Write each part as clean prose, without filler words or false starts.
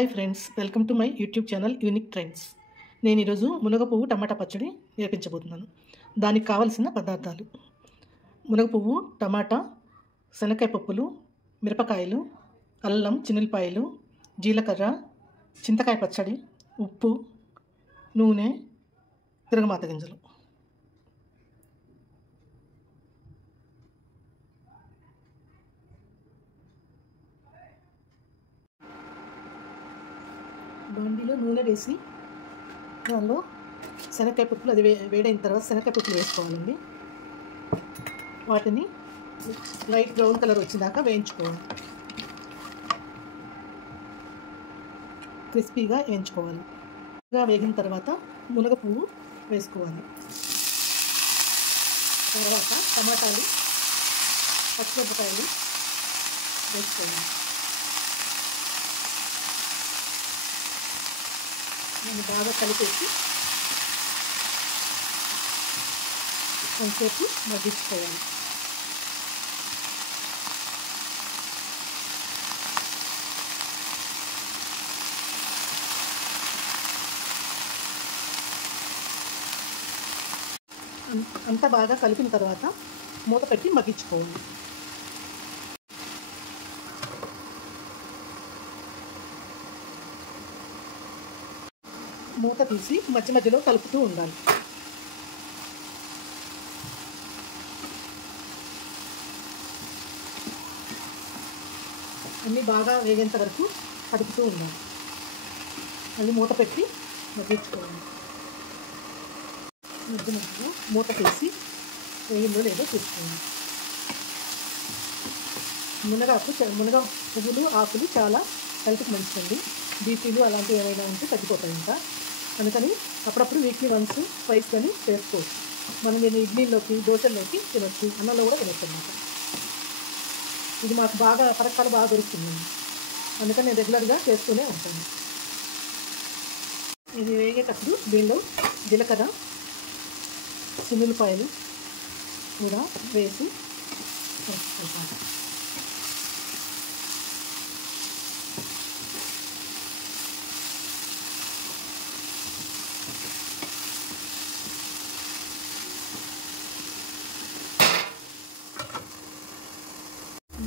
Hi friends, welcome to my YouTube channel unique trends. నేను ఈరోజు మునగ పువ్వు టమాటా పచ్చడి నేర్పించబోతున్నాను. దానికి కావలసిన పదార్థాలు: మునగ పువ్వు, టమాటా, శనక్కాయ పప్పులు, మిరపకాయలు, అల్లం, చిన్నులపాయలు, జీలకర్ర, చింతకాయ పచ్చడి, ఉప్పు, నూనె, తిరగమాత గింజలు. బాండీలో నూనె వేసి దానిలో శనక్కాయ పప్పులు అది వేడైన తర్వాత శనక్కాయ పప్పులు వేసుకోవాలండి. వాటిని లైట్ బ్రౌన్ కలర్ వచ్చేదాకా వేయించుకోవాలి, క్రిస్పీగా వేయించుకోవాలి. వేగిన తర్వాత మునగ పువ్వు వేసుకోవాలి. తర్వాత టమాటాలు, పచ్చిమిరపకాయలు వేసుకోవాలి. నేను బాగా కలిపేసి కొంచెంసేపు మగ్గించుకోవాలి. అంతా బాగా కలిపిన తర్వాత మూత పెట్టి మగ్గించుకోవాలి. మూత తీసి మధ్య మధ్యలో కలుపుతూ ఉండాలి. అన్నీ బాగా వేగేంత వరకు కలుపుతూ ఉండాలి. మళ్ళీ మూత పెట్టి మగ్గించుకోవాలి. మధ్య మధ్యలో మూత తీసి వేగిందో లేదో చూసుకోవాలి. మునగ పువ్వులు, ఆకులు చాలా హెల్త్కి మంచిదండి. బీపీలు అలాంటివి ఏమైనా ఉంటే తగ్గిపోతాయి. ఇంకా అందుకని అప్పుడప్పుడు వీక్లీ వన్స్ స్పైస్ కానీ చేసుకోవచ్చు. మనం దీన్ని ఇడ్లీలోకి, దోశల్లోకి తినొచ్చు, అన్నంలో కూడా తినొచ్చు అన్నమాట. ఇది మాకు బాగా పరకాలు బాగా దొరుకుతుందండి, అందుకని నేను రెగ్యులర్గా చేస్తూనే ఉంటాను. ఇది వేగేటప్పుడు దీనిలో జీలకర్ర, చిన్నులపాయలు కూడా వేసి కలుపుకుంటాను.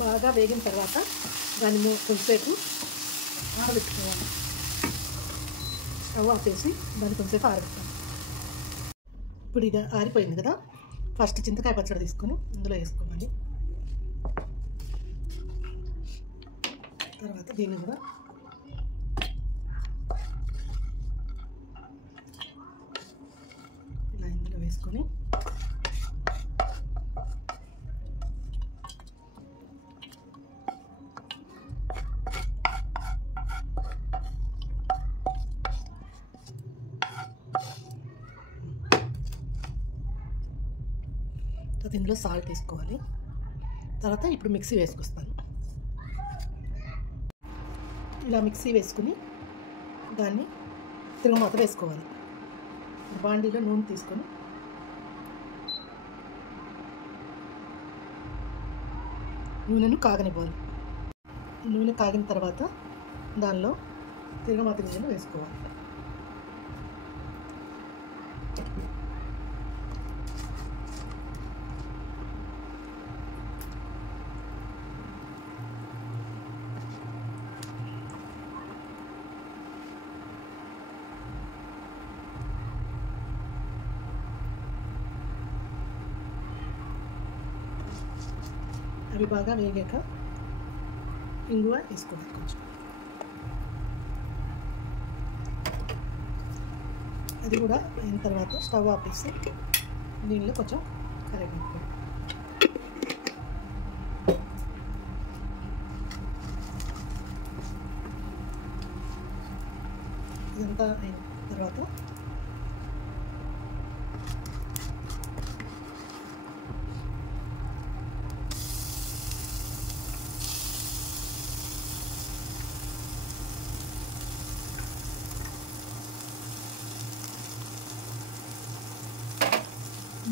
బాగా వేగిన తర్వాత దాన్ని కొంచెంసేపు ఆరబెట్టుకోవాలి. స్టవ్ ఆపేసి దాన్ని కొంచెంసేపు ఆరబెట్టాలి. ఇప్పుడు ఇది ఆరిపోయింది కదా, ఫస్ట్ చింతకాయ పచ్చడి తీసుకొని ఇందులో వేసుకోవాలి. తర్వాత దీన్ని కూడా ఇలా ఇందులో వేసుకొని ఇందులో సాల్ట్ వేసుకోవాలి. తర్వాత ఇప్పుడు మిక్సీ వేసుకొస్తాను. ఇలా మిక్సీ వేసుకుని దాన్ని తిరగమాత వేసుకోవాలి. బాండీలో నూనె తీసుకొని నూనెను కాగనివ్వాలి. నూనె కాగిన తర్వాత దానిలో తిరగమాత గింజలు వేసుకోవాలి. అవి బాగా వేగాక ఇంగువ వేసుకోవాలి కొంచెం. అది కూడా అయిన తర్వాత స్టవ్ ఆపేసి దీనిలో కొంచెం కరివేపాకు, ఇదంతా అయిన తర్వాత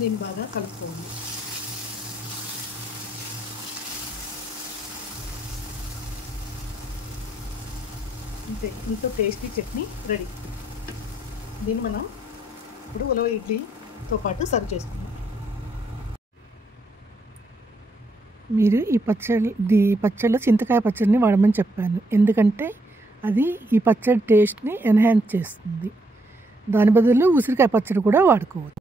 దీన్ని బాగా కలుపుకోవాలి. అంతే, ఎంతో టేస్టీ చట్నీ రెడీ. దీన్ని మనం ఇప్పుడు ఉలవ ఇడ్లీతో పాటు సర్వ్ చేసుకుందాం. మీరు ఈ పచ్చడిలో చింతకాయ పచ్చడిని వాడమని చెప్పాను, ఎందుకంటే అది ఈ పచ్చడి టేస్ట్ని ఎన్హాన్స్ చేస్తుంది. దాని బదులు ఉసిరికాయ పచ్చడి కూడా వాడుకోవచ్చు.